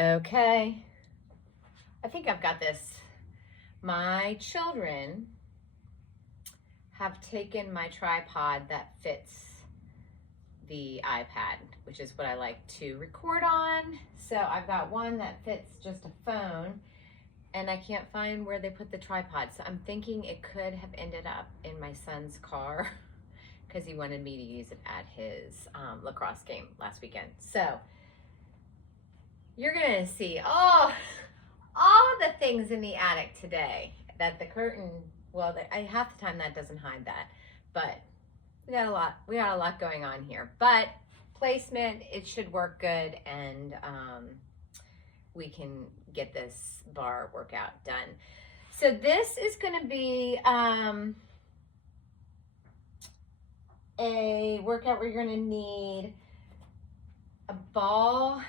Okay, I think I've got this. My children have taken my tripod that fits the iPad, which is what I like to record on. So I've got one that fits just a phone, and I can't find where they put the tripod. So I'm thinking it could have ended up in my son's car because he wanted me to use it at his lacrosse game last weekend. So you're gonna see all of the things in the attic today that the curtain, well, half the time that doesn't hide that, but we got a lot going on here. But placement, it should work good, and we can get this bar workout done. So this is gonna be a workout where you're gonna need a ball.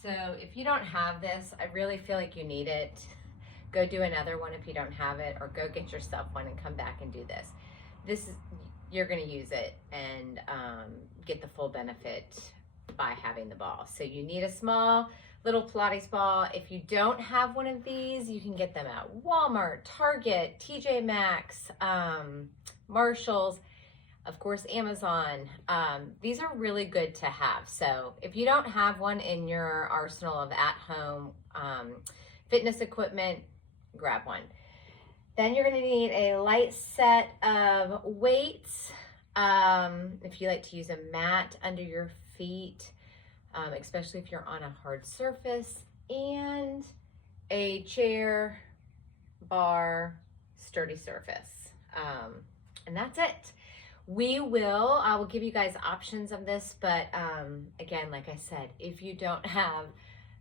So if you don't have this, I really feel like you need it. Go do another one if you don't have it, or go get yourself one and come back and do this. You're gonna use it and get the full benefit by having the ball. So you need a small little Pilates ball. If you don't have one of these, you can get them at Walmart, Target, TJ Maxx, Marshalls, of course, Amazon. These are really good to have. So if you don't have one in your arsenal of at-home fitness equipment, grab one. Then you're gonna need a light set of weights. If you like to use a mat under your feet, especially if you're on a hard surface, and a chair, bar, sturdy surface. And that's it. I will give you guys options of this, but again, like I said, if you don't have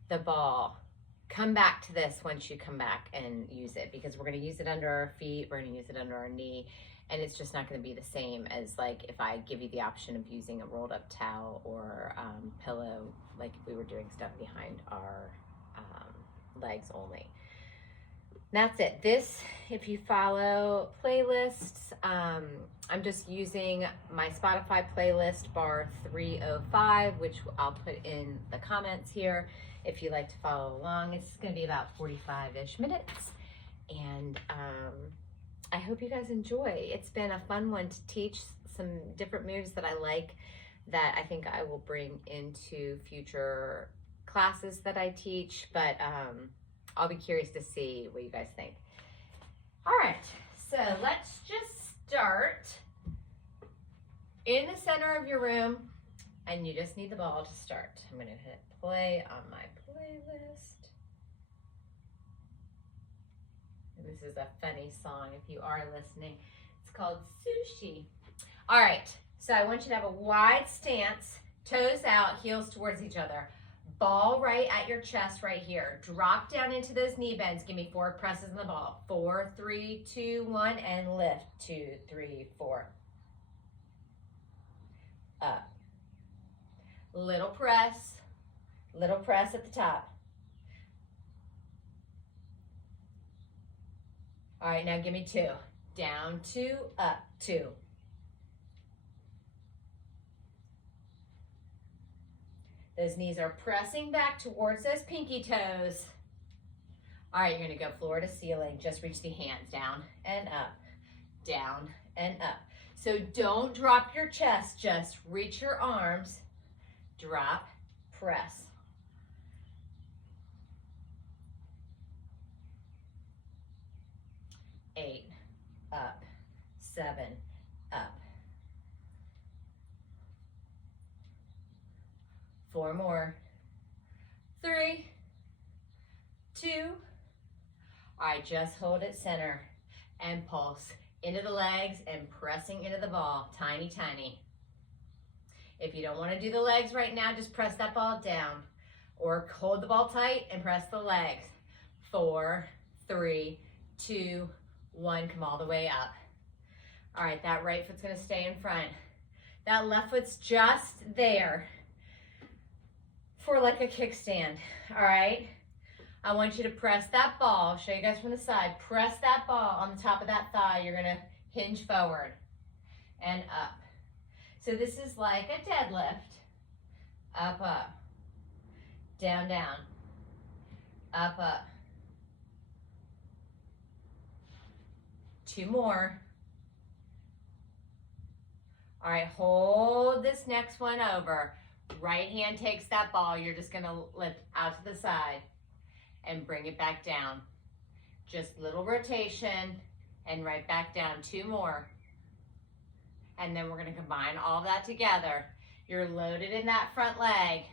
the ball, come back to this once you come back and use it, because we're gonna use it under our feet, we're gonna use it under our knee, and it's just not gonna be the same as like if I give you the option of using a rolled up towel or pillow, like if we were doing stuff behind our legs only. That's it. This, if you follow playlists, I'm just using my Spotify playlist, Bar 305, which I'll put in the comments here if you like to follow along. It's going to be about 45-ish minutes, and I hope you guys enjoy. It's been a fun one to teach some different moves that I like, that I think I will bring into future classes that I teach, but I'll be curious to see what you guys think. All right, so let's just start in the center of your room, and you just need the ball to start. I'm gonna hit play on my playlist. And this is a funny song if you are listening. It's called Sushi. All right, so I want you to have a wide stance, toes out, heels towards each other. Ball right at your chest right here. Drop down into those knee bends. Give me 4 presses on the ball. 4, 3, 2, 1, and lift. 2, 3, 4. Up. Little press at the top. All right, now give me 2. Down 2, up 2. Those knees are pressing back towards those pinky toes. All right, you're gonna go floor to ceiling. Just reach the hands down and up, down and up. So don't drop your chest, just reach your arms, drop, press. Eight, up, 7, up. 4 more. 3, 2. All right, just hold it center and pulse into the legs and pressing into the ball, tiny, tiny. If you don't want to do the legs right now, just press that ball down, or hold the ball tight and press the legs. 4, 3, 2, 1, come all the way up. All right, that right foot's gonna stay in front. That left foot's just there for like a kickstand, all right? I want you to press that ball. I'll show you guys from the side. Press that ball on the top of that thigh. You're gonna hinge forward and up. So this is like a deadlift. Up, up, down, down. Up, up. 2 more. All right, hold this next one over. Right hand takes that ball. You're just gonna lift out to the side and bring it back down. Just little rotation and right back down. 2 more. And then we're gonna combine all that together. You're loaded in that front leg.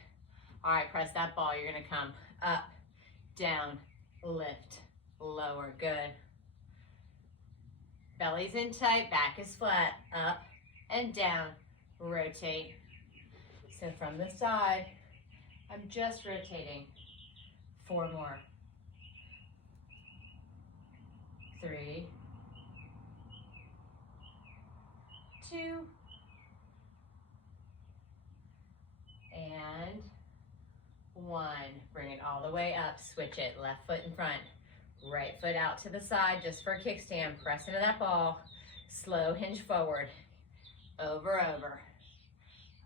All right, press that ball. You're gonna come up, down, lift, lower. Good. Belly's in tight, back is flat. Up and down, rotate. So from the side, I'm just rotating. 4 more. 3, 2, and 1. Bring it all the way up, switch it, left foot in front, right foot out to the side just for a kickstand. Press into that ball, slow hinge forward, over, over,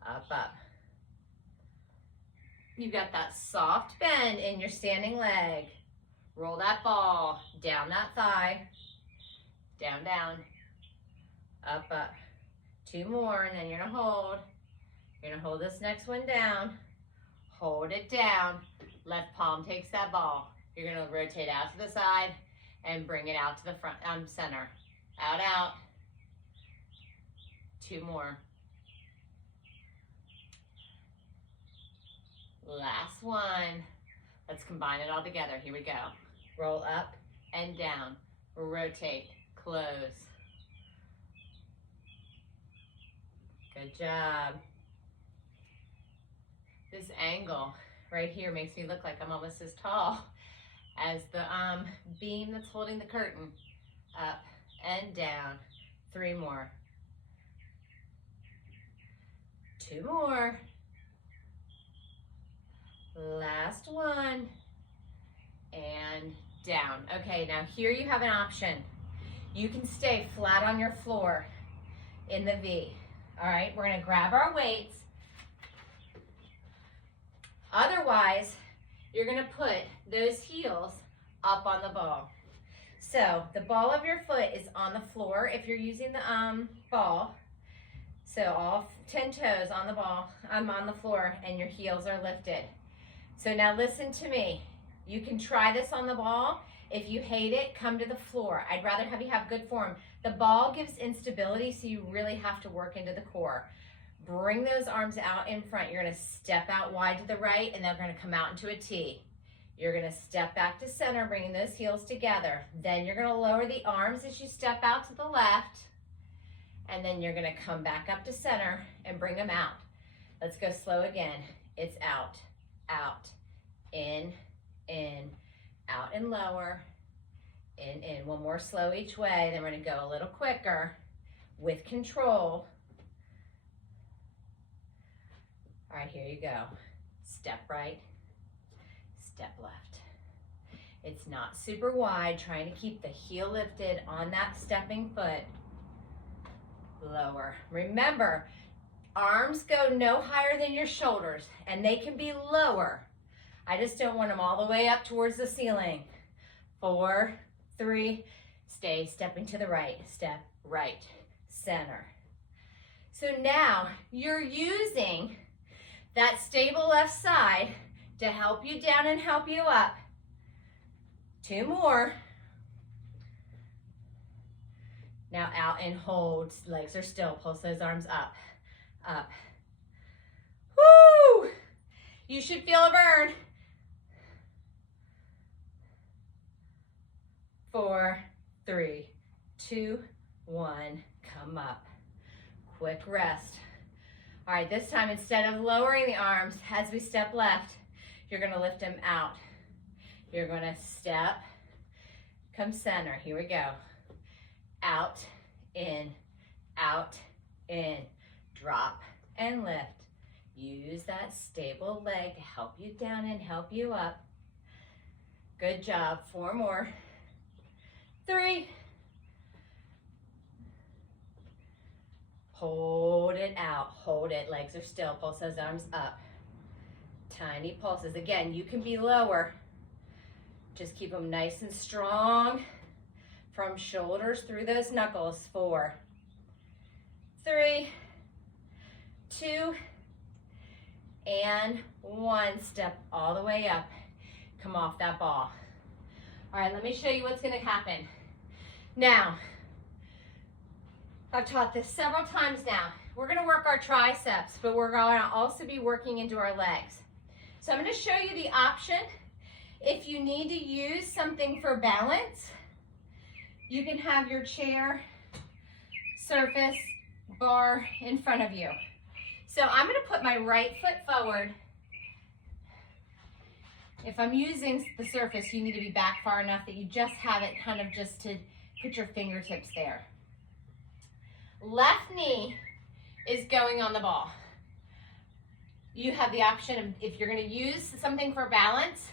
up, up. You've got that soft bend in your standing leg. Roll that ball, down that thigh, down, down, up, up. 2 more, and then you're gonna hold. You're gonna hold this next one down, hold it down, left palm takes that ball. You're gonna rotate out to the side and bring it out to the front, center. Out, out. 2 more. Last one. Let's combine it all together. Here we go. Roll up and down. Rotate. Close. Good job. This angle right here makes me look like I'm almost as tall as the beam that's holding the curtain. Up and down. 3 more. 2 more. Last one, and down. Okay, now here you have an option. You can stay flat on your floor in the V. All right, we're gonna grab our weights. Otherwise, you're gonna put those heels up on the ball. So the ball of your foot is on the floor if you're using the ball. So all 10 toes on the ball, on the floor, and your heels are lifted. So now listen to me. You can try this on the ball. If you hate it, come to the floor. I'd rather have you have good form. The ball gives instability, so you really have to work into the core. Bring those arms out in front. You're gonna step out wide to the right, and they're gonna come out into a T. You're gonna step back to center, bringing those heels together. Then you're gonna lower the arms as you step out to the left, and then you're gonna come back up to center and bring them out. Let's go slow again. It's out. Out, in, out and lower, in. 1 more slow each way. Then we're gonna go a little quicker with control. All right, here you go. Step right, step left. It's not super wide, trying to keep the heel lifted on that stepping foot. Lower. Remember, arms go no higher than your shoulders, and they can be lower. I just don't want them all the way up towards the ceiling. 4, 3, stay stepping to the right. Step right, center. So now you're using that stable left side to help you down and help you up. 2 more. Now out and hold. Legs are still. Pulse those arms up. Up. Woo! You should feel a burn. 4, 3, 2, 1. Come up. Quick rest. All right, this time instead of lowering the arms as we step left, you're gonna lift them out. You're gonna step, come center. Here we go. Out, in, drop and lift. Use that stable leg to help you down and help you up. Good job. 4 more. 3. Hold it out. Hold it. Legs are still. Pulse those arms up. Tiny pulses. Again, you can be lower. Just keep them nice and strong from shoulders through those knuckles. 4, 3, 2, and 1. Step all the way up. Come off that ball. All right, let me show you what's gonna happen. Now, I've taught this several times now. We're gonna work our triceps, but we're gonna also be working into our legs. So I'm gonna show you the option. If you need to use something for balance, you can have your chair, surface, bar in front of you. So I'm gonna put my right foot forward. If I'm using the surface, you need to be back far enough that you just have it kind of just to put your fingertips there. Left knee is going on the ball. You have the option of, if you're gonna use something for balance,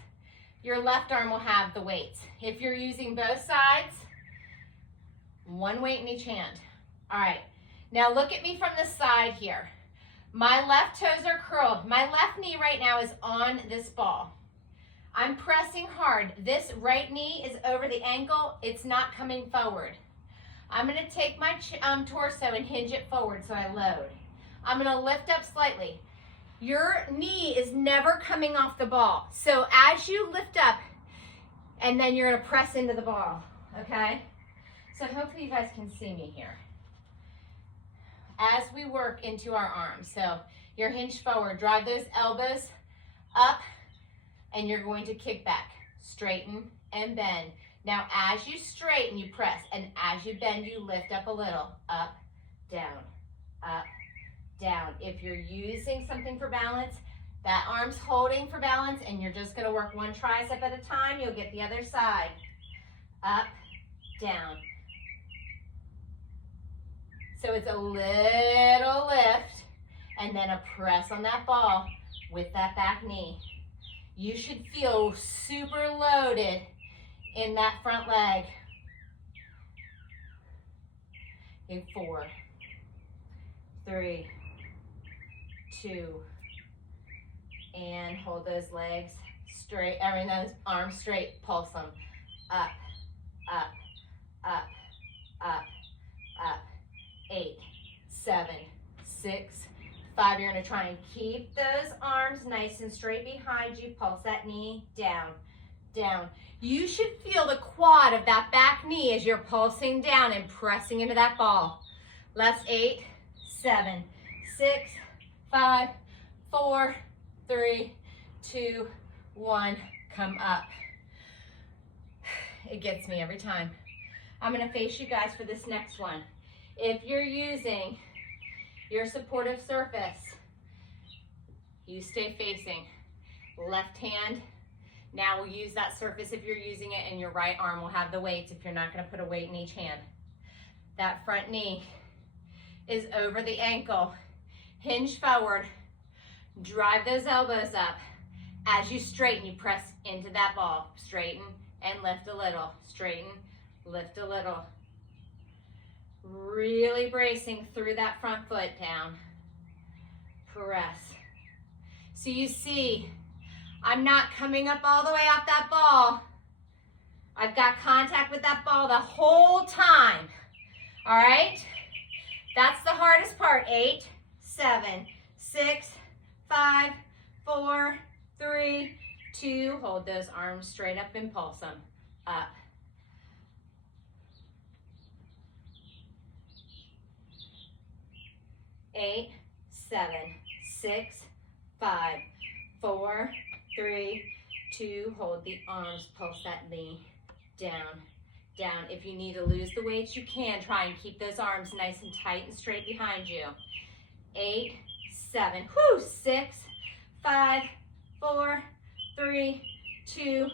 your left arm will have the weights. If you're using both sides, one weight in each hand. All right, now look at me from the side here. My left toes are curled. My left knee right now is on this ball. I'm pressing hard. This right knee is over the ankle. It's not coming forward. I'm gonna take my torso and hinge it forward so I load. I'm gonna lift up slightly. Your knee is never coming off the ball. So as you lift up, and then you're gonna press into the ball, okay? So hopefully you guys can see me here. As we work into our arms, so you're hinged forward, drive those elbows up, and you're going to kick back, straighten and bend. Now as you straighten, you press, and as you bend, you lift up a little, up, down, up, down. If you're using something for balance, that arm's holding for balance, and you're just gonna work one tricep at a time, you'll get the other side. Up, down. So it's a little lift, and then a press on that ball with that back knee. You should feel super loaded in that front leg. In 4, 3, 2, and hold those legs straight, those arms straight, pulse them. Up, up, up, up, up. 8, 7, 6, 5. You're gonna try and keep those arms nice and straight behind you. Pulse that knee down, down. You should feel the quad of that back knee as you're pulsing down and pressing into that ball. Last 8, 7, 6, 5, 4, 3, 2, 1. Come up. It gets me every time. I'm gonna face you guys for this next one. If you're using your supportive surface, you stay facing. Left hand, now we'll use that surface if you're using it, and your right arm will have the weights if you're not gonna put a weight in each hand. That front knee is over the ankle. Hinge forward, drive those elbows up. As you straighten, you press into that ball. Straighten and lift a little, straighten, lift a little. Really bracing through that front foot down. Press. So you see, I'm not coming up all the way off that ball. I've got contact with that ball the whole time. All right? That's the hardest part. 8, 7, 6, 5, 4, 3, 2. Hold those arms straight up and pulse them. Up. 8, 7, 6, 5, 4, 3, 2. Hold the arms, pulse that knee down, down. If you need to lose the weights, you can. Try and keep those arms nice and tight and straight behind you. 8, 7, 6, 5, 4, 3, 2,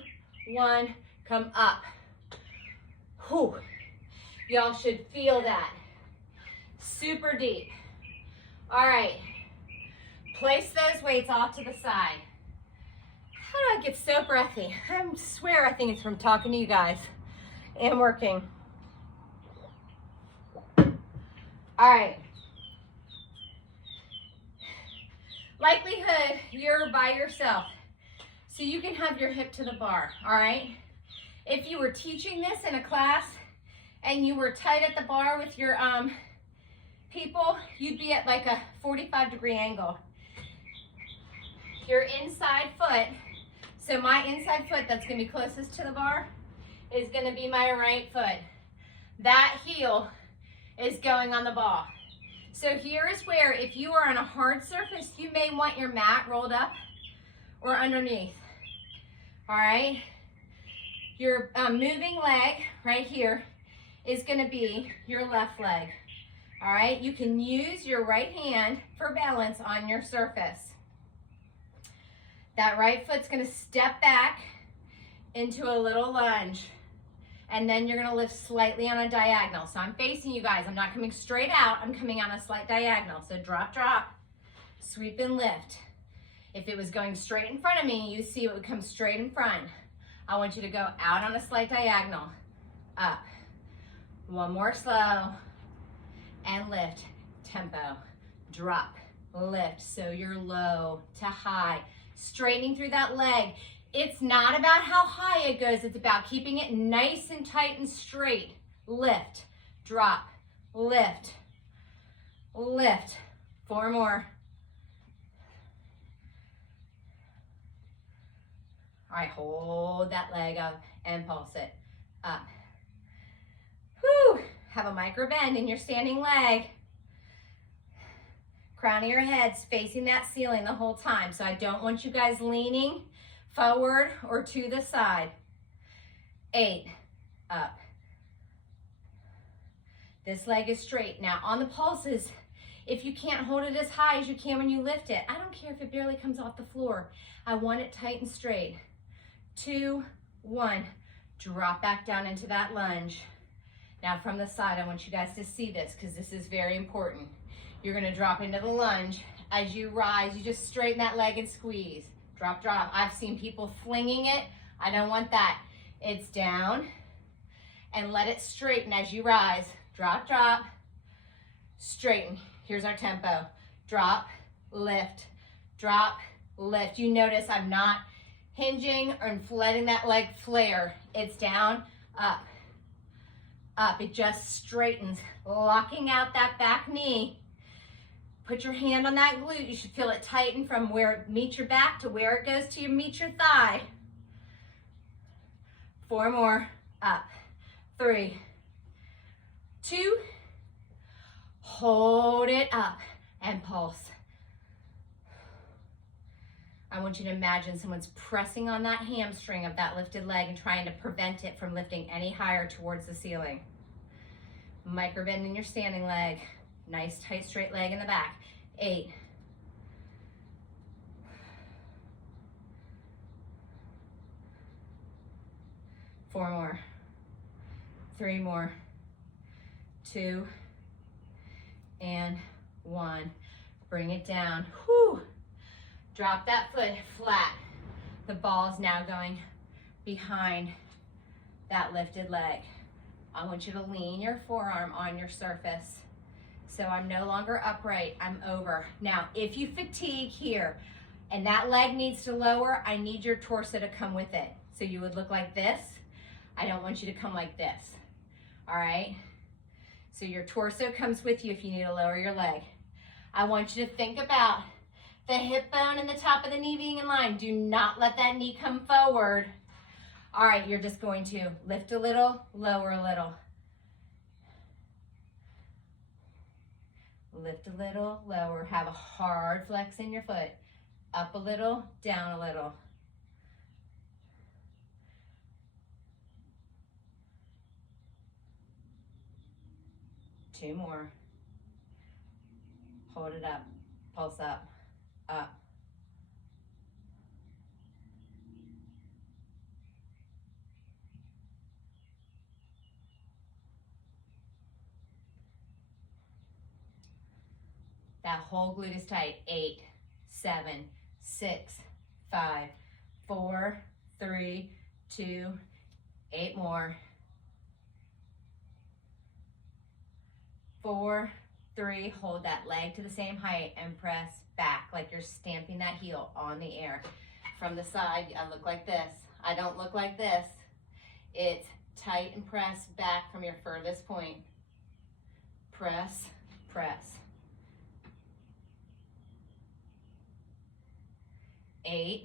1. Come up. Whew. Y'all should feel that. Super deep. All right, place those weights off to the side. How do I get so breathy? I swear I think it's from talking to you guys and working. All right. Likelihood you're by yourself, so you can have your hip to the bar, all right? If you were teaching this in a class and you were tight at the bar with your people, you'd be at like a 45-degree angle. Your inside foot, so my inside foot that's gonna be closest to the bar is gonna be my right foot. That heel is going on the ball. So here is where, if you are on a hard surface, you may want your mat rolled up or underneath. All right? Your moving leg right here is gonna be your left leg. All right? You can use your right hand for balance on your surface. That right foot's gonna step back into a little lunge, and then you're gonna lift slightly on a diagonal. So I'm facing you guys. I'm not coming straight out. I'm coming on a slight diagonal. So drop, drop, sweep and lift. If it was going straight in front of me, you see it would come straight in front. I want you to go out on a slight diagonal, up. One more slow, and lift, tempo, drop, lift. So you're low to high. Straightening through that leg. It's not about how high it goes. It's about keeping it nice and tight and straight. Lift, drop, lift, lift. 4 more. All right, hold that leg up and pulse it up. Whew, have a micro bend in your standing leg. Crown of your head's facing that ceiling the whole time. So I don't want you guys leaning forward or to the side. 8, up. This leg is straight. Now on the pulses, if you can't hold it as high as you can when you lift it, I don't care if it barely comes off the floor. I want it tight and straight. 2, 1, drop back down into that lunge. Now from the side, I want you guys to see this because this is very important. You're gonna drop into the lunge. As you rise, you just straighten that leg and squeeze. Drop, drop. I've seen people flinging it. I don't want that. It's down and let it straighten as you rise. Drop, drop, straighten. Here's our tempo. Drop, lift, drop, lift. You notice I'm not hinging or letting that leg flare. It's down, up, up. It just straightens, locking out that back knee. Put your hand on that glute. You should feel it tighten from where it meets your back to where it goes to meet your thigh. 4 more, up. 3, 2, hold it up and pulse. I want you to imagine someone's pressing on that hamstring of that lifted leg and trying to prevent it from lifting any higher towards the ceiling. Micro bend in your standing leg. Nice, tight, straight leg in the back. 8. 4 more. 3 more. 2 and 1. Bring it down. Whew. Drop that foot flat. The ball is now going behind that lifted leg. I want you to lean your forearm on your surface. So I'm no longer upright, I'm over. Now, if you fatigue here and that leg needs to lower, I need your torso to come with it. So you would look like this. I don't want you to come like this, all right? So your torso comes with you if you need to lower your leg. I want you to think about the hip bone and the top of the knee being in line. Do not let that knee come forward. All right, you're just going to lift a little, lower a little. Lift a little, lower. Have a hard flex in your foot. Up a little, down a little. Two more. Hold it up. Pulse up. Up. That whole glute is tight. 8, 7, 6, 5, 4, 3, 2, 8 more. 4, 3, hold that leg to the same height and press back like you're stamping that heel on the air. From the side, I look like this. I don't look like this. It's tight and press back from your furthest point. Press, press. 8.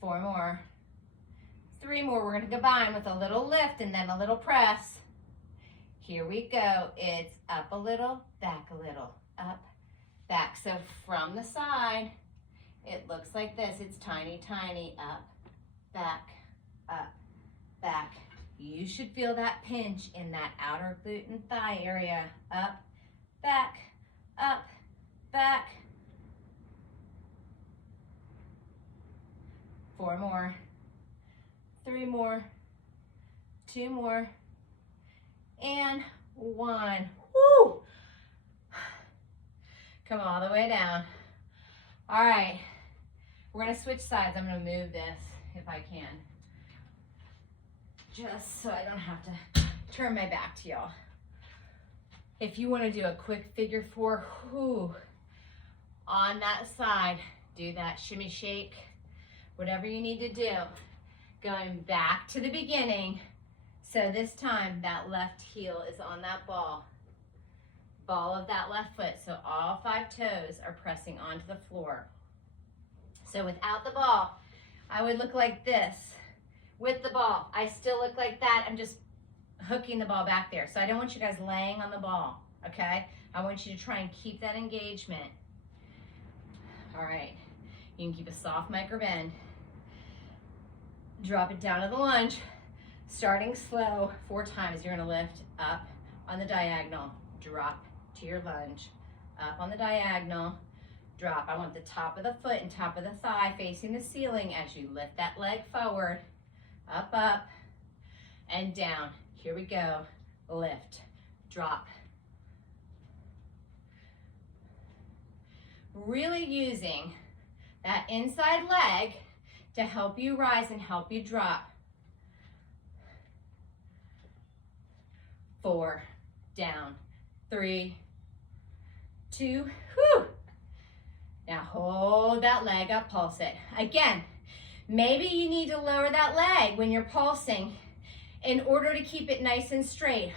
4 more. 3 more. We're going to combine with a little lift and then a little press. Here we go. It's up a little, back a little, up, back. So from the side, it looks like this. It's tiny, tiny, up, back, back. You should feel that pinch in that outer glute and thigh area. Up, back, up, back. 4 more. 3 more. 2 more. And 1. Woo! Come all the way down. All right. We're going to switch sides. I'm going to move this if I can, just so I don't have to turn my back to y'all. If you want to do a quick figure 4, on that side, do that shimmy shake, whatever you need to do. Going back to the beginning. So this time that left heel is on that ball of that left foot. So all 5 toes are pressing onto the floor. So without the ball, I would look like this. With the ball, I still look like that. I'm just hooking the ball back there. So I don't want you guys laying on the ball, okay? I want you to try and keep that engagement. All right, you can keep a soft micro bend. Drop it down to the lunge. Starting slow, 4 times. You're gonna lift up on the diagonal, drop to your lunge, up on the diagonal, drop. I want the top of the foot and top of the thigh facing the ceiling as you lift that leg forward, up, up, and down. Here we go. Lift, drop. Really using that inside leg to help you rise and help you drop. 4, down, 3, 2, whew. Now hold that leg up, pulse it. Again, maybe you need to lower that leg when you're pulsing in order to keep it nice and straight.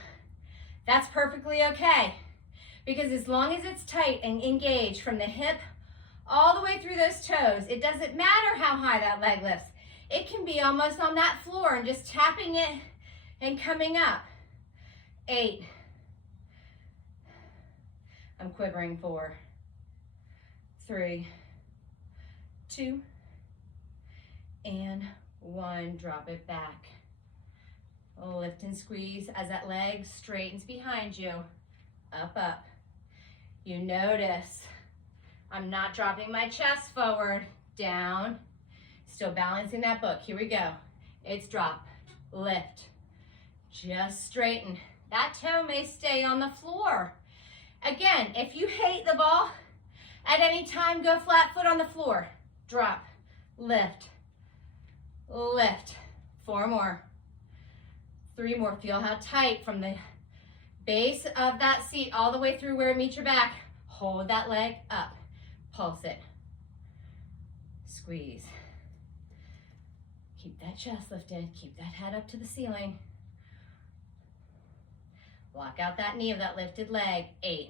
That's perfectly okay, because as long as it's tight and engaged from the hip all the way through those toes, it doesn't matter how high that leg lifts. It can be almost on that floor and just tapping it and coming up. 8. I'm quivering. 4, 3, 2, and 1. Drop it back. Lift and squeeze as that leg straightens behind you. Up, up. You notice I'm not dropping my chest forward. Down. Still balancing that book. Here we go. It's drop, lift. Just straighten. That toe may stay on the floor. Again, if you hate the ball, at any time, go flat foot on the floor. Drop, lift, lift. 4 more. 3 more. Feel how tight from the base of that seat all the way through where it meets your back. Hold that leg up. Pulse it. Squeeze. Keep that chest lifted. Keep that head up to the ceiling. Lock out that knee of that lifted leg. 8.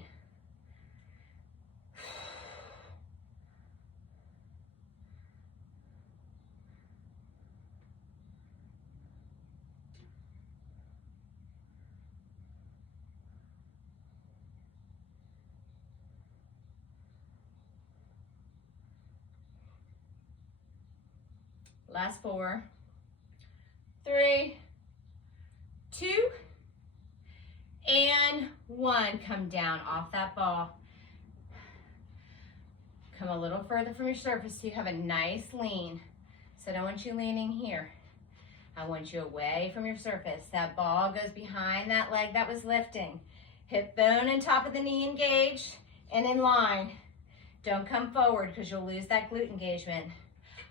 Last 4, 3, 2, and 1. Come down off that ball. Come a little further from your surface so you have a nice lean. So I don't want you leaning here. I want you away from your surface. That ball goes behind that leg that was lifting. Hip bone and top of the knee engaged and in line. Don't come forward because you'll lose that glute engagement.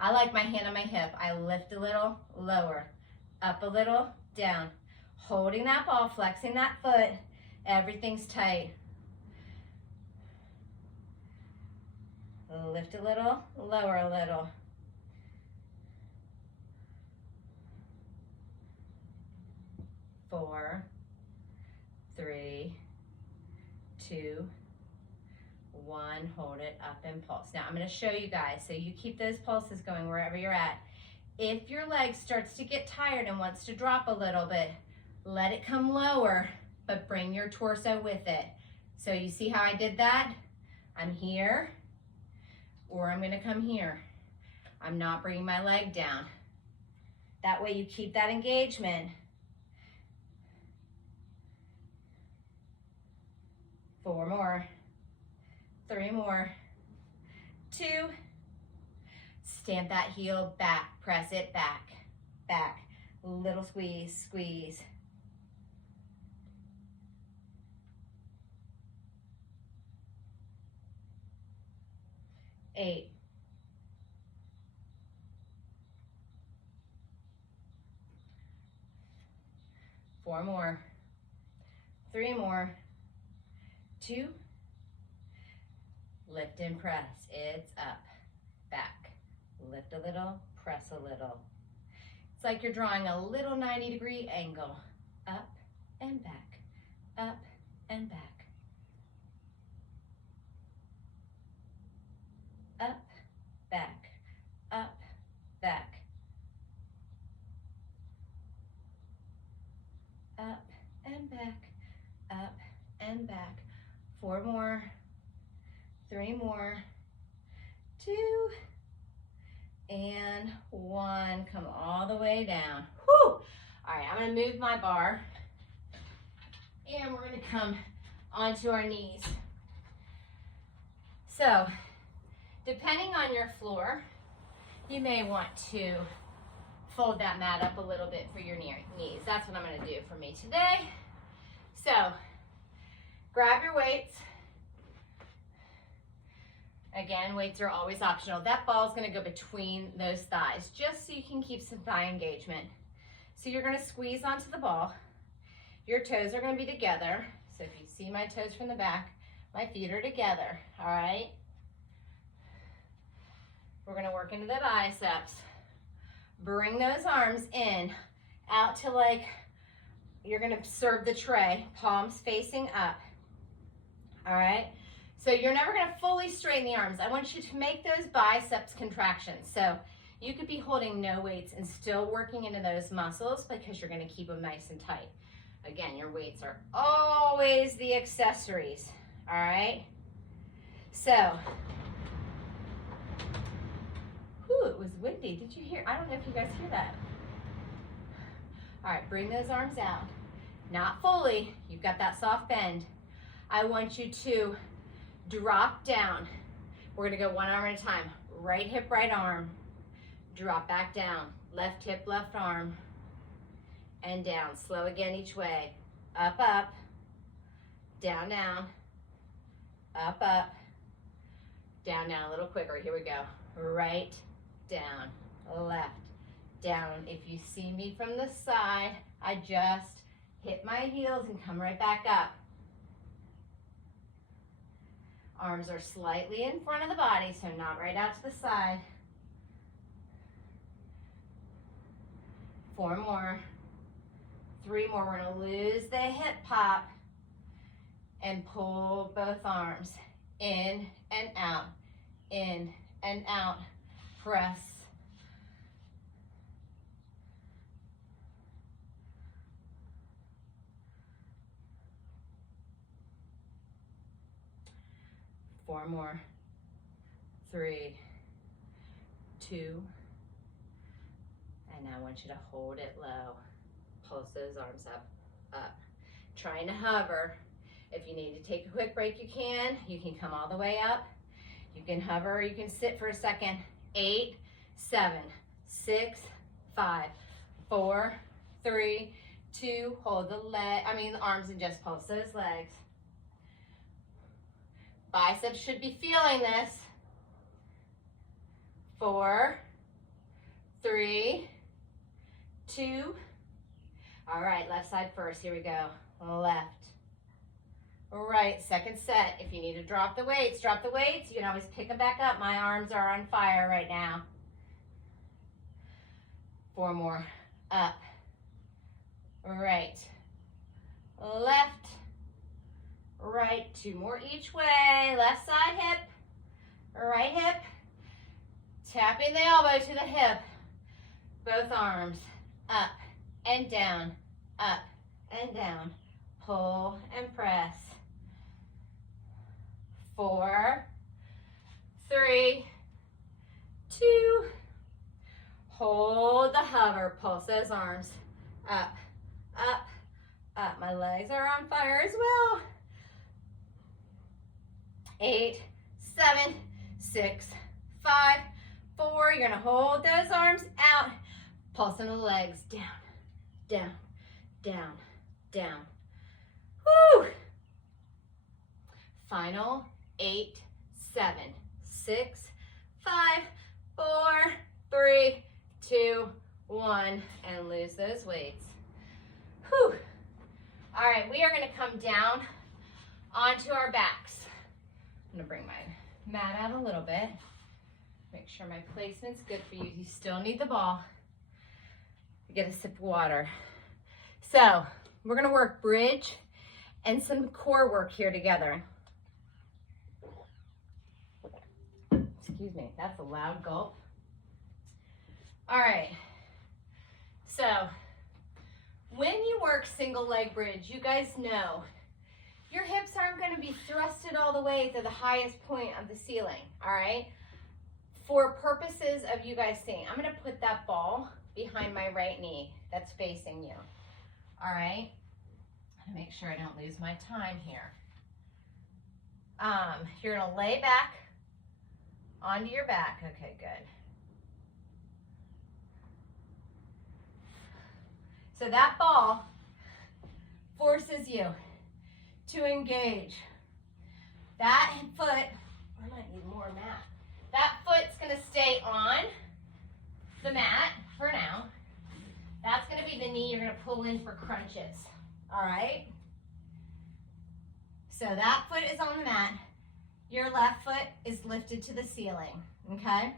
I like my hand on my hip. I lift a little, lower, up a little, down. Holding that ball, flexing that foot. Everything's tight. Lift a little, lower a little. 4, 3, 2, 1. Hold it up and pulse. Now I'm going to show you guys, so you keep those pulses going wherever you're at. If your leg starts to get tired and wants to drop a little bit, let it come lower, but bring your torso with it. So you see how I did that? I'm here, or I'm going to come here. I'm not bringing my leg down. That way you keep that engagement. 4 more, 3 more, 2. Stamp that heel back, press it back, back. Little squeeze, squeeze. 8. 4 more, 3 more, 2. Lift and press, it's up, back. Lift a little, press a little. It's like you're drawing a little 90-degree angle. Up and back, up and back. Up, back, up, back. Up and back, up and back. 4 more, 3 more, 2, and 1. Come all the way down. Whew. All right, I'm gonna move my bar, and we're gonna come onto our knees. So, depending on your floor, you may want to fold that mat up a little bit for your knees. That's what I'm gonna do for me today. So, grab your weights. Again, weights are always optional. That ball is gonna go between those thighs, just so you can keep some thigh engagement. So you're gonna squeeze onto the ball. Your toes are gonna be together. So if you see my toes from the back, my feet are together, all right? We're gonna work into the biceps. Bring those arms in, out to like, you're gonna serve the tray, palms facing up, all right? So you're never gonna fully straighten the arms. I want you to make those biceps contractions. So you could be holding no weights and still working into those muscles because you're gonna keep them nice and tight. Again, your weights are always the accessories, all right? So, whew, it was windy. Did you hear? I don't know if you guys hear that. All right, bring those arms out. Not fully, you've got that soft bend. I want you to drop down. We're gonna go one arm at a time. Right hip, right arm. Drop back down. Left hip, left arm. And down. Slow again each way. Up, up. Down, down. Up, up. Down, down. A little quicker. Here we go. Right, down, left, down. If you see me from the side, I just hit my heels and come right back up. Arms are slightly in front of the body, so not right out to the side. 4 more, 3 more. We're gonna lose the hip pop and pull both arms in and out, in and out. Press. Four more. 3, 2, and now I want you to hold it low. Pulse those arms up, up. Trying to hover. If you need to take a quick break, you can. You can come all the way up. You can hover, or you can sit for a second. 8, 7, 6, 5, 4, 3, 2. Hold the arms and just pulse those legs. Biceps should be feeling this. 4, 3, 2. All right, left side first. Here we go. Left, All right, second set. If you need to drop the weights, drop the weights. You can always pick them back up. My arms are on fire right now. 4 more. Up. Right. Left. Right. 2 more each way. Left side hip. Right hip. Tapping the elbow to the hip. Both arms. Up and down. Up and down. Pull and press. 4, 3, 2. Hold the hover. Pulse those arms. Up, up, up. My legs are on fire as well. 8, 7, 6, 5, 4. You're going to hold those arms out. Pulsing the legs. Down, down, down, down. Woo! Final 8, 7, 6, 5, 4, 3, 2, 1, and lose those weights. Whew. All right, we are going to come down onto our backs. I'm going to bring my mat out a little bit. Make sure my placement's good for you. You still need the ball. Get a sip of water. So we're going to work bridge and some core work here together. Excuse me, that's a loud gulp. All right, so when you work single leg bridge, you guys know your hips aren't going to be thrusted all the way to the highest point of the ceiling, all right? For purposes of you guys seeing, I'm going to put that ball behind my right knee that's facing you, all right? I'm going to make sure I don't lose my time here. You're going to lay back onto your back. Okay, good. So that ball forces you to engage. That foot, I might need more mat. That foot's gonna stay on the mat for now. That's gonna be the knee you're gonna pull in for crunches, all right? So that foot is on the mat. Your left foot is lifted to the ceiling, okay?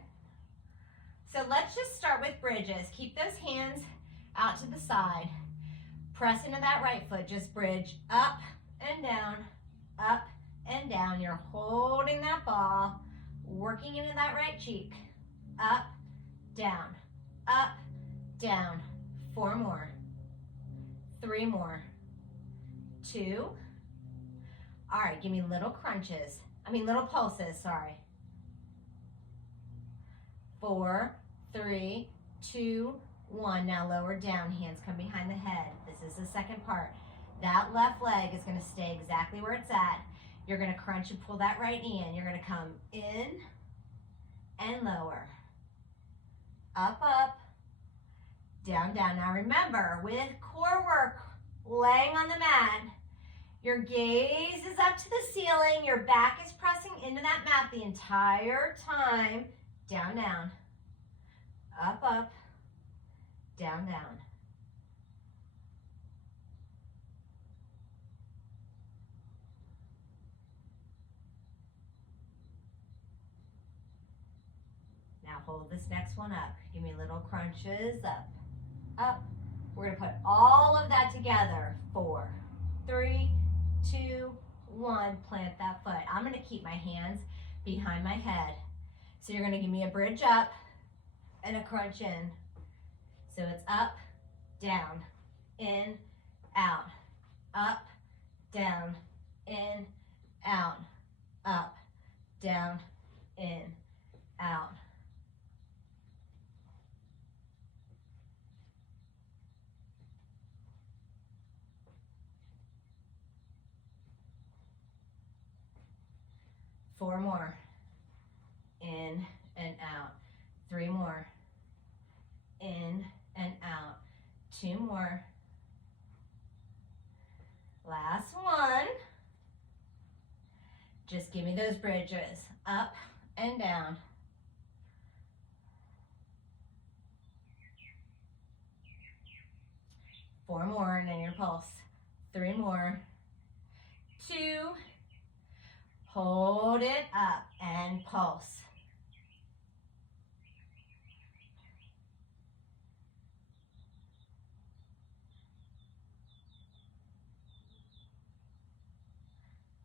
So let's just start with bridges. Keep those hands out to the side. Press into that right foot. Just bridge up and down, up and down. You're holding that ball, working into that right cheek. Up, down, up, down. 4 more. 3 more. 2. All right, give me little crunches. Little pulses, sorry. 4, 3, 2, 1. Now lower down, hands come behind the head. This is the second part. That left leg is going to stay exactly where it's at. You're going to crunch and pull that right knee in. You're going to come in and lower. Up, up, down, down. Now remember, with core work, laying on the mat, your gaze is up to the ceiling. Your back is pressing into that mat the entire time. Down, down. Up, up. Down, down. Now hold this next one up. Give me little crunches. Up, up. We're going to put all of that together. 4, 3, 2, 1. Plant that foot. I'm going to keep my hands behind my head. So you're going to give me a bridge up and a crunch in. So it's up, down, in, out, up, down, in, out, up, down, in, out. Four more. In and out. 3 more. In and out. 2 more. Last one. Just give me those bridges. Up and down. Four more and then your pulse. 3 more. 2, hold it up and pulse.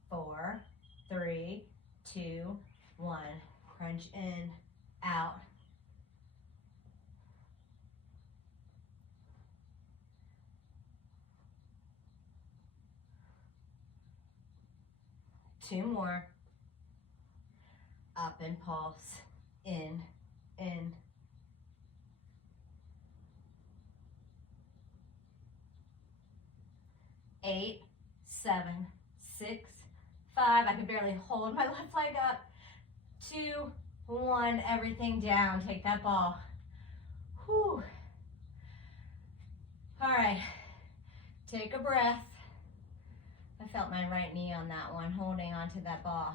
4, 3, 2, 1. Crunch in, out. Two more. Up and pulse. In, in. 8, 7, 6, 5. I can barely hold my left leg up. 2, 1. Everything down. Take that ball. Whew. All right. Take a breath. I felt my right knee on that one, holding onto that ball.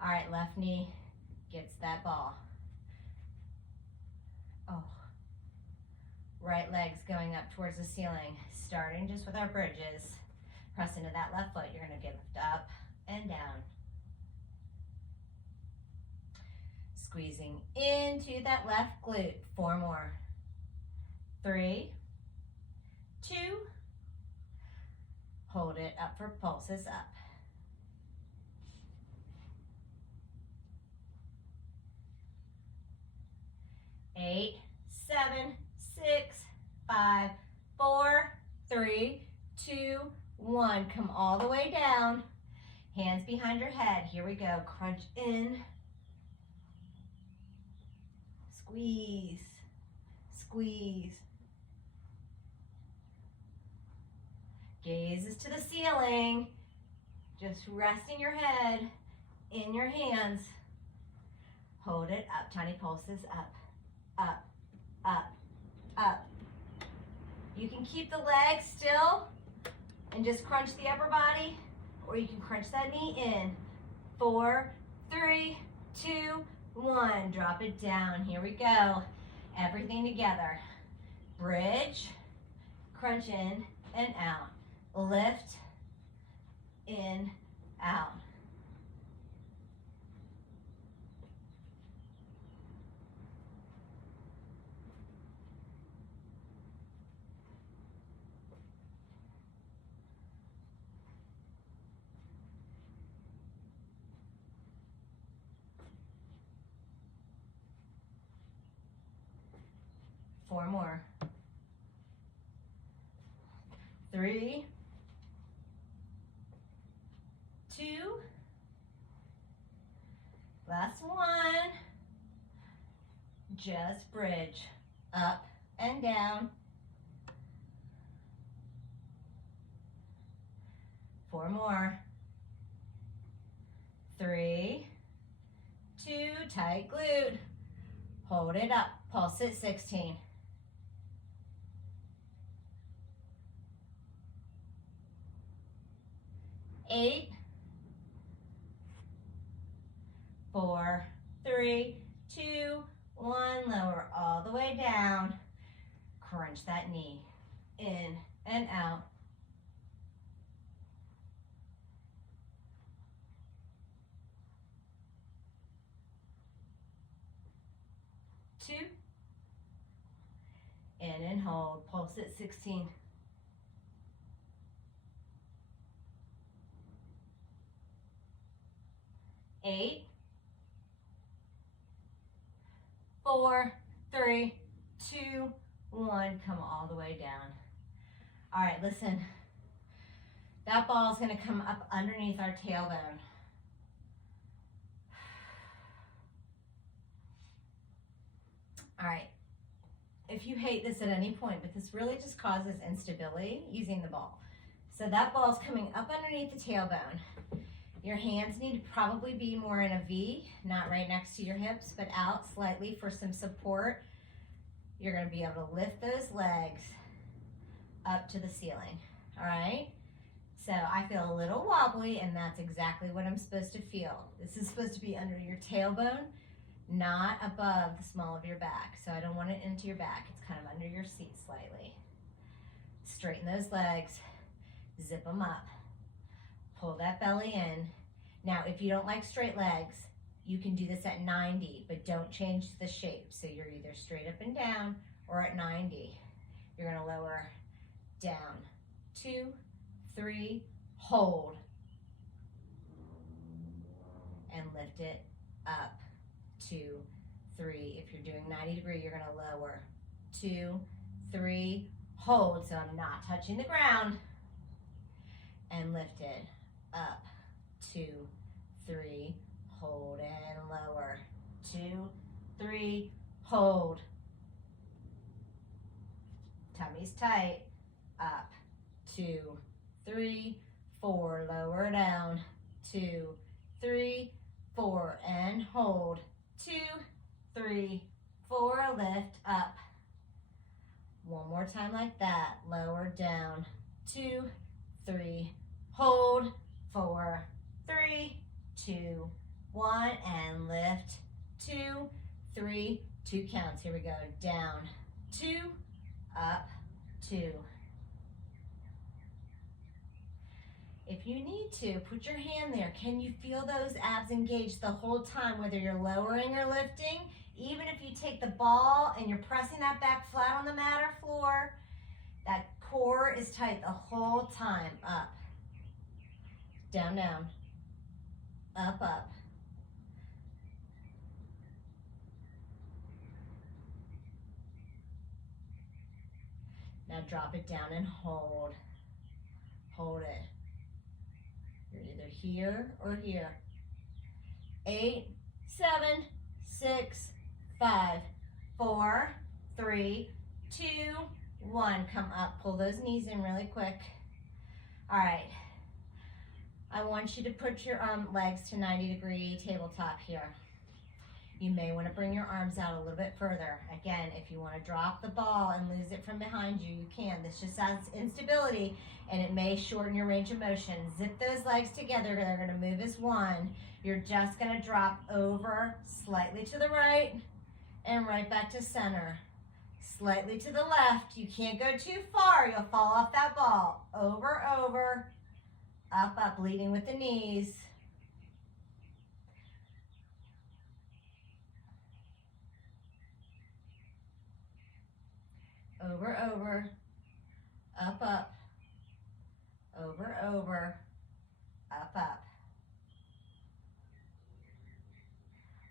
All right, left knee gets that ball. Oh. Right leg's going up towards the ceiling, starting just with our bridges. Press into that left foot. You're going to lift up and down. Squeezing into that left glute. 4 more. 3, 2. Hold it up for pulses up. 8, 7, 6, 5, 4, 3, 2, 1. Come all the way down. Hands behind your head. Here we go. Crunch in. Squeeze. Squeeze. Gaze is to the ceiling. Just resting your head in your hands. Hold it up. Tiny pulses up, up, up, up. You can keep the legs still and just crunch the upper body, or you can crunch that knee in. 4, 3, 2, 1. Drop it down. Here we go. Everything together. Bridge, crunch in and out. Lift, in, out. Four more. 3, 2, last one. Just bridge up and down. 4 more. 3, 2, tight glute. Hold it up. Pulse it. 16. 8, 4, 3, 2, 1. Lower all the way down. Crunch that knee in and out. 2, in and hold. Pulse at 16. 8, 4, 3, 2, 1. Come all the way down. All right, listen. That ball is going to come up underneath our tailbone. All right. If you hate this at any point, but this really just causes instability using the ball. So that ball is coming up underneath the tailbone. Your hands need to probably be more in a V, not right next to your hips, but out slightly for some support. You're going to be able to lift those legs up to the ceiling. All right? So I feel a little wobbly, and that's exactly what I'm supposed to feel. This is supposed to be under your tailbone, not above the small of your back. So I don't want it into your back. It's kind of under your seat slightly. Straighten those legs. Zip them up. Pull that belly in. Now, if you don't like straight legs, you can do this at 90, but don't change the shape. So you're either straight up and down or at 90. You're gonna lower down. 2, 3, hold. And lift it up. 2, 3. If you're doing 90 degree, you're gonna lower. 2, 3, hold. So I'm not touching the ground. And lift it up. 2, 3, hold and lower. 2, 3, hold. Tummy's tight. Up. 2, 3, 4, lower down. 2, 3, 4, and hold. 2, 3, 4, lift up. One more time like that. Lower down. 2, 3, hold. 4, 3, 2, 1, and lift. 2, 3, 2 counts. Here we go. Down. 2, up, 2. If you need to, put your hand there. Can you feel those abs engaged the whole time, whether you're lowering or lifting? Even if you take the ball and you're pressing that back flat on the mat or floor, that core is tight the whole time. Up, down, down, up, up. Now drop it down and hold. Hold it. You're either here or here. 8, 7, 6, 5, 4, 3, 2, 1. Come up, pull those knees in really quick. All right. I want you to put your legs to 90-degree tabletop here. You may want to bring your arms out a little bit further. Again, if you want to drop the ball and lose it from behind you, you can. This just adds instability and it may shorten your range of motion. Zip those legs together. They're going to move as one. You're just going to drop over slightly to the right and right back to center. Slightly to the left. You can't go too far. You'll fall off that ball. Over, over, up, up, leading with the knees. Over, over, up, up, over, over, up, up.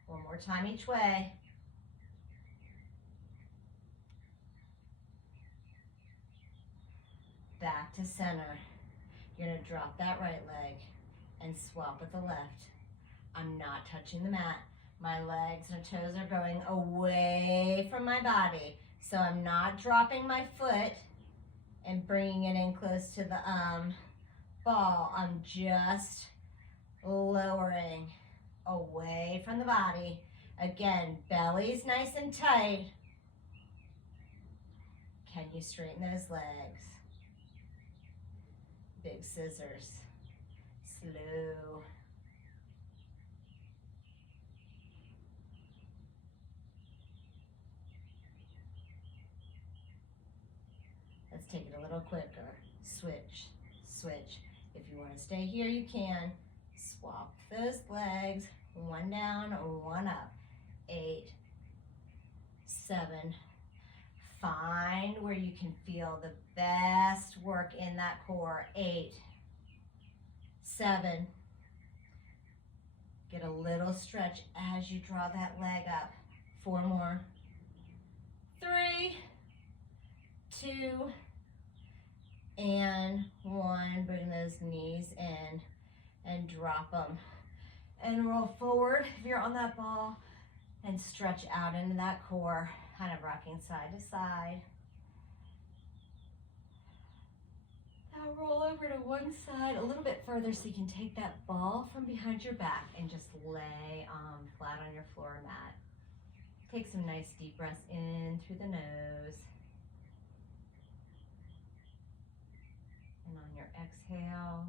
One more time each way. Back to center. You're going to drop that right leg and swap with the left. I'm not touching the mat. My legs and toes are going away from my body. So I'm not dropping my foot and bringing it in close to the ball. I'm just lowering away from the body. Again, belly's nice and tight. Can you straighten those legs? Big scissors. Slow. Let's take it a little quicker. Switch, switch. If you want to stay here, you can. Swap those legs. One down, one up. 8, 7. Find where you can feel the best work in that core. 8, 7. Get a little stretch as you draw that leg up. 4 more. 3, 2, and 1. Bring those knees in and drop them. And roll forward if you're on that ball and stretch out into that core, kind of rocking side to side. Now roll over to one side a little bit further so you can take that ball from behind your back and just lay flat on your floor mat. Take some nice deep breaths in through the nose. And on your exhale,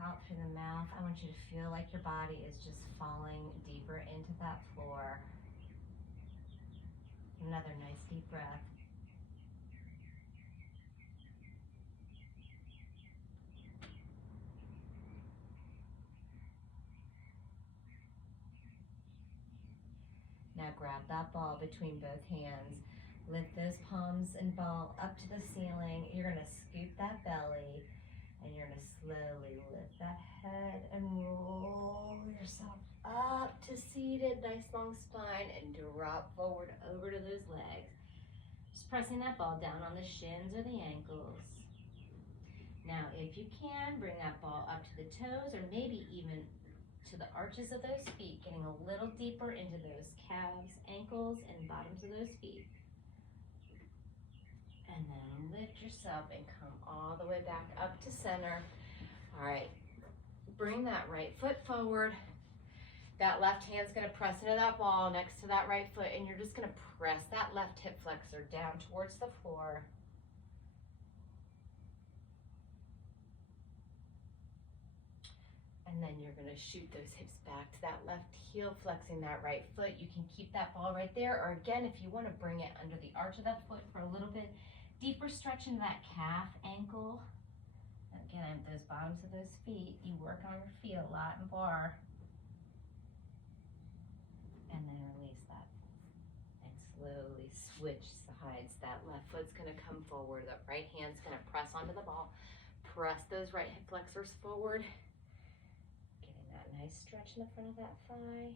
out through the mouth, I want you to feel like your body is just falling deeper into that floor. Another nice deep breath. Now grab that ball between both hands. Lift those palms and ball up to the ceiling. You're gonna scoop that belly and you're gonna slowly lift that head and roll yourself up to seated, nice long spine, and drop forward over to those legs. Just pressing that ball down on the shins or the ankles. Now, if you can, bring that ball up to the toes or maybe even to the arches of those feet, getting a little deeper into those calves, ankles, and bottoms of those feet. And then lift yourself and come all the way back up to center. All right, bring that right foot forward. That left hand's gonna press into that ball next to that right foot, and you're just gonna press that left hip flexor down towards the floor. And then you're gonna shoot those hips back to that left heel, flexing that right foot. You can keep that ball right there, or again, if you wanna bring it under the arch of that foot for a little bit, deeper stretch into that calf, ankle. Again, those bottoms of those feet, you work on your feet a lot in bar. And then release that. And slowly switch sides. That left foot's gonna come forward. That right hand's gonna press onto the ball. Press those right hip flexors forward. Getting that nice stretch in the front of that thigh.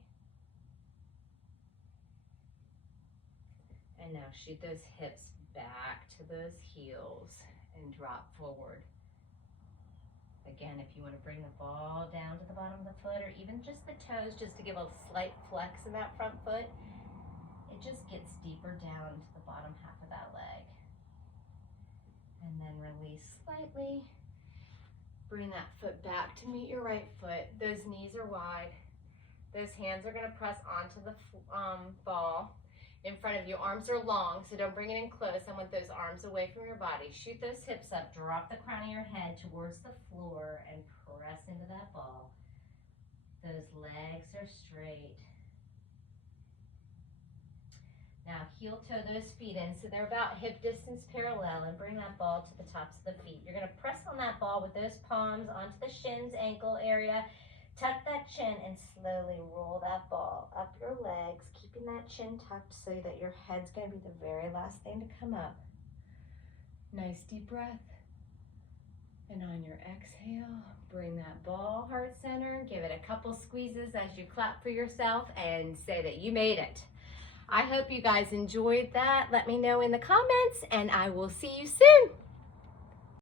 And now shoot those hips back to those heels and drop forward. Again, if you want to bring the ball down to the bottom of the foot or even just the toes, just to give a slight flex in that front foot, it just gets deeper down to the bottom half of that leg. And then release slightly. Bring that foot back to meet your right foot. Those knees are wide. Those hands are going to press onto the ball in front of you. Arms are long, so don't bring it in close. I want those arms away from your body. Shoot those hips up. Drop the crown of your head towards the floor and press into that ball. Those legs are straight. Now heel toe those feet in so they're about hip distance parallel, and bring that ball to the tops of the feet. You're going to press on that ball with those palms onto the shins, ankle area. Tuck that chin and slowly roll that ball up your legs, keeping that chin tucked so that your head's going to be the very last thing to come up. Nice deep breath. And on your exhale, bring that ball heart center, give it a couple squeezes as you clap for yourself and say that you made it. I hope you guys enjoyed that. Let me know in the comments and I will see you soon.